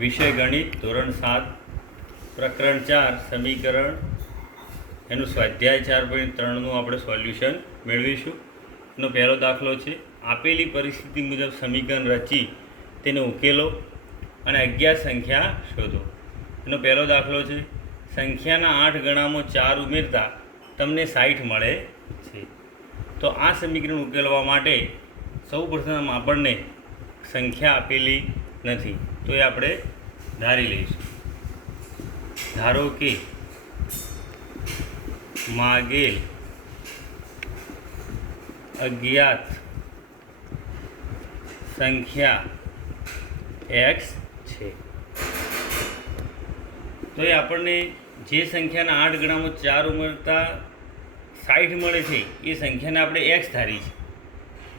વિષય ગણિત, ધોરણ સાત, પ્રકરણ ચાર, સમીકરણ. એનું સ્વાધ્યાય ચાર પોઈન્ટ ત્રણનું આપણે સોલ્યુશન મેળવીશું. એનો પહેલો દાખલો છે, આપેલી પરિસ્થિતિ મુજબ સમીકરણ રચી તેને ઉકેલો અને અગિયાર સંખ્યા શોધો. એનો પહેલો દાખલો છે, સંખ્યાના આઠ ગણામાં ચાર ઉમેરતા તમને સાઠ મળે છે. તો આ સમીકરણ ઉકેલવા માટે સૌ પ્રથમ આપણને સંખ્યા આપેલી નથી. તો એ આપણે ધારી લઈશું. ધારો કે માગેલ અજ્ઞાત સંખ્યા એક્સ છે. તો એ આપણને જે સંખ્યાના આઠ ગણામાં ચાર ઉમેરતા સાઠ મળે છે, એ સંખ્યાને આપણે એક્સ ધારી છે.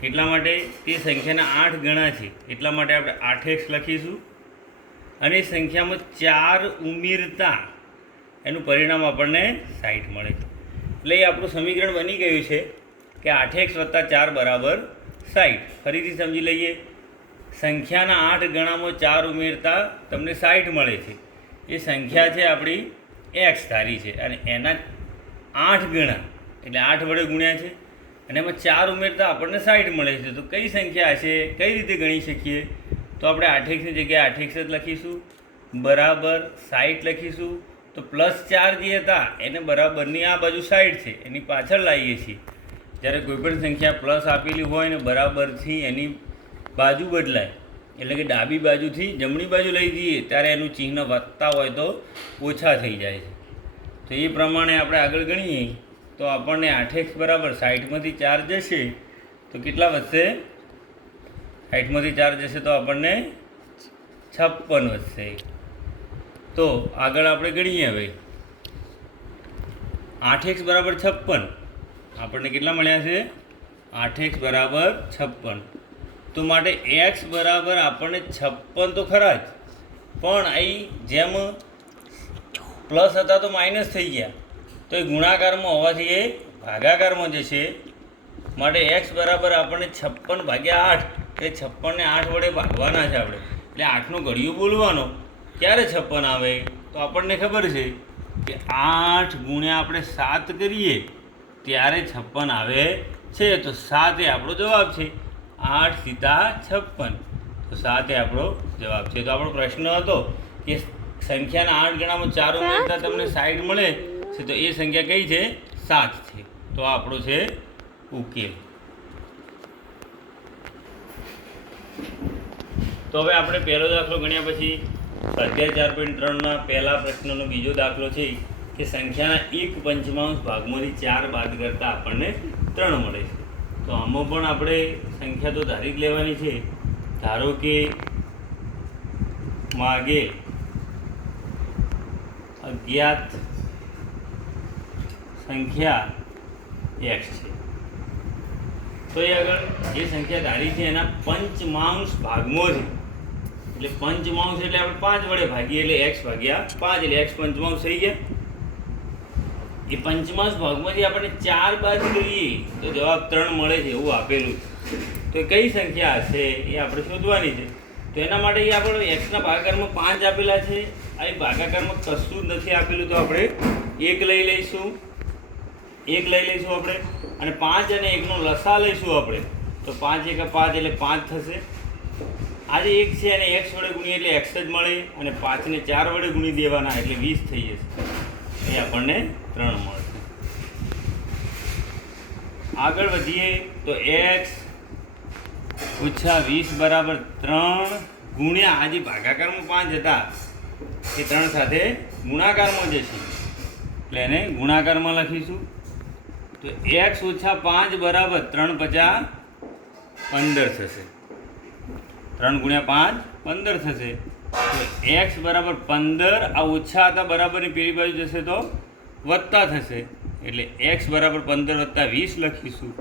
એટલા માટે તે સંખ્યાના આઠ ગણા છે, એટલા માટે આપણે આઠ એક્સ લખીશું. અને સંખ્યામાં ચાર ઉમેરતા. એનું પરિણામ આપણને સાઠ મળે. છે એટલે એ આપણું સમીકરણ બની ગયું છે કે આઠ એક્સ વત્તા ચાર બરાબર સાઠ ફરીથી સમજી લઈએ. સંખ્યાના આઠ ગણામાં ચાર ઉમેરતા તમને સાઠ મળે છે. એ સંખ્યા છે આપણી એક્સ ધારી છે. અને એના આઠ ગણા, એટલે આઠ વડે ગુણ્યા છે. અને એમાં ચાર ઉમેરતા આપણને સાઠ મળે છે. તો કઈ સંખ્યા હશે? કઈ રીતે ગણી શકીએ? તો આપણે આઠેકની જગ્યાએ આઠેક જ લખીશું, બરાબર સાઠ લખીશું, તો પ્લસ ચાર જે હતા, એને બરાબરની આ બાજુ સાઠ છે, એની પાછળ લાવીએ છીએ. જ્યારે કોઈપણ સંખ્યા પ્લસ આપેલી હોય ને બરાબરથી એની બાજુ બદલાય, એટલે કે ડાબી બાજુથી જમણી બાજુ લઈ જઈએ, ત્યારે એનું ચિહ્ન વધતા હોય તો ઓછા થઈ જાય છે. તો એ પ્રમાણે આપણે આગળ ગણીએ, તો આપણને આઠેક્ષ બરાબર સાઠમાંથી ચાર જશે, તો કેટલા વધશે? સાઠમાંથી ચાર જશે તો આપણને છપ્પન વધશે. તો આગળ આપણે ગણીએ હવે. આઠ એક્સ બરાબર છપ્પન. આપણને કેટલા મળ્યા છે? આઠ એક્સ બરાબર છપ્પન. તો માટે એક્સ બરાબર આપણને છપ્પન તો ખરા જ. પણ અહીં જેમ પ્લસ હતા તો માઇનસ થઈ ગયા. તો એ ગુણાકારમાં હોવાથી એ ભાગાકારમાં જશે. માટે એક્સ બરાબર આપણને છપ્પન ભાગ્યા આઠ. એ છપ્પનને આઠ વડે ભાગવાના છે આપણે. એટલે આઠનું ઘડિયું બોલવાનો ક્યારે છપ્પન આવે? તો આપણને ખબર છે કે આઠ ગુણ્યા આપણે સાત કરીએ, ત્યારે છપ્પન આવે છે. તો સાત એ આપણો જવાબ છે. આઠ સીધા છપ્પન. તો સાત એ આપણો જવાબ છે. તો આપણો પ્રશ્ન હતો કે સંખ્યાના આઠ ગણામાં ચાર ઉમેરતા તમને સાઈડ મળે છે. તો એ સંખ્યા કઈ છે? સાત છે. તો આપણો છે ઉકેલ. તો હવે આપણે પહેલો દાખલો ગણ્યા પછી અધ્યાય ચાર પોઈન્ટ ત્રણના પહેલા પ્રશ્નનો બીજો દાખલો છે કે સંખ્યાના એક પંચમાંશ ભાગમાંથી ચાર બાદ કરતાં આપણને ત્રણ મળે છે. તો આમાં પણ આપણે સંખ્યા તો ધારી જ લેવાની છે. ધારો કે માગે અજ્ઞાત સંખ્યા એક્સ છે. તો એ આગળ જે સંખ્યા ધારી છે એના પંચમાંશ ભાગમાં છે. એટલે પંચમાંશ એટલે આપણે પાંચ વડે ભાગીએ એટલે એક્સ ભાગ્યા પાંચ એટલે એક્સ પંચમાંશ થઈ ગયા. એ પંચમાંશ ભાગમાંથી આપણે ચાર બાદ જોઈએ. તો જવાબ ત્રણ મળે છે એવું આપેલું છે. તો કઈ સંખ્યા હશે એ આપણે શોધવાની છે. તો એના માટે એ આપણે એક્સના ભાગાકારમાં પાંચ આપેલા છે. આ ભાગાકારમાં કશું જ નથી આપેલું તો આપણે એક લઈ લઈશું. એક લઈ લઈશું આપણે. અને પાંચ અને એકનો લસા લઈશું આપણે. તો પાંચ એક પાંચ એટલે પાંચ થશે. આજે એક છે અને એક્સ વડે ગુણીએ એટલે એક્સ જ મળે અને પાંચને ચાર વડે ગુણી દેવાના એટલે વીસ થઈ જશે. એ આપણને ત્રણ મળશે. આગળ વધીએ તો એક્સ ઓછા વીસ બરાબર ત્રણ ગુણ્યા આજે ભાગાકારમાં પાંચ હતા. એ ત્રણ સાથે ગુણાકારમાં જશે. એટલે એને ગુણાકારમાં લખીશું. તો એક્સ ઓછા પાંચ બરાબર ત્રણ પચાસ પંદર થશે. ત્રણ ગુણ્યા પાંચ પંદર થશે. તો એક્સ બરાબર પંદર, આ ઓછા હતા બરાબરની પેલી બાજુ જશે તો વત્તા થશે. એટલે એક્સ બરાબર પંદર વત્તા વીસ લખીશું.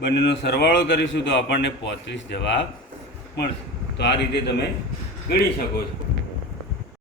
બંનેનો સરવાળો કરીશું તો આપણને પોત્રીસ જવાબ મળશે. તો આ રીતે તમે ગણી શકો છો.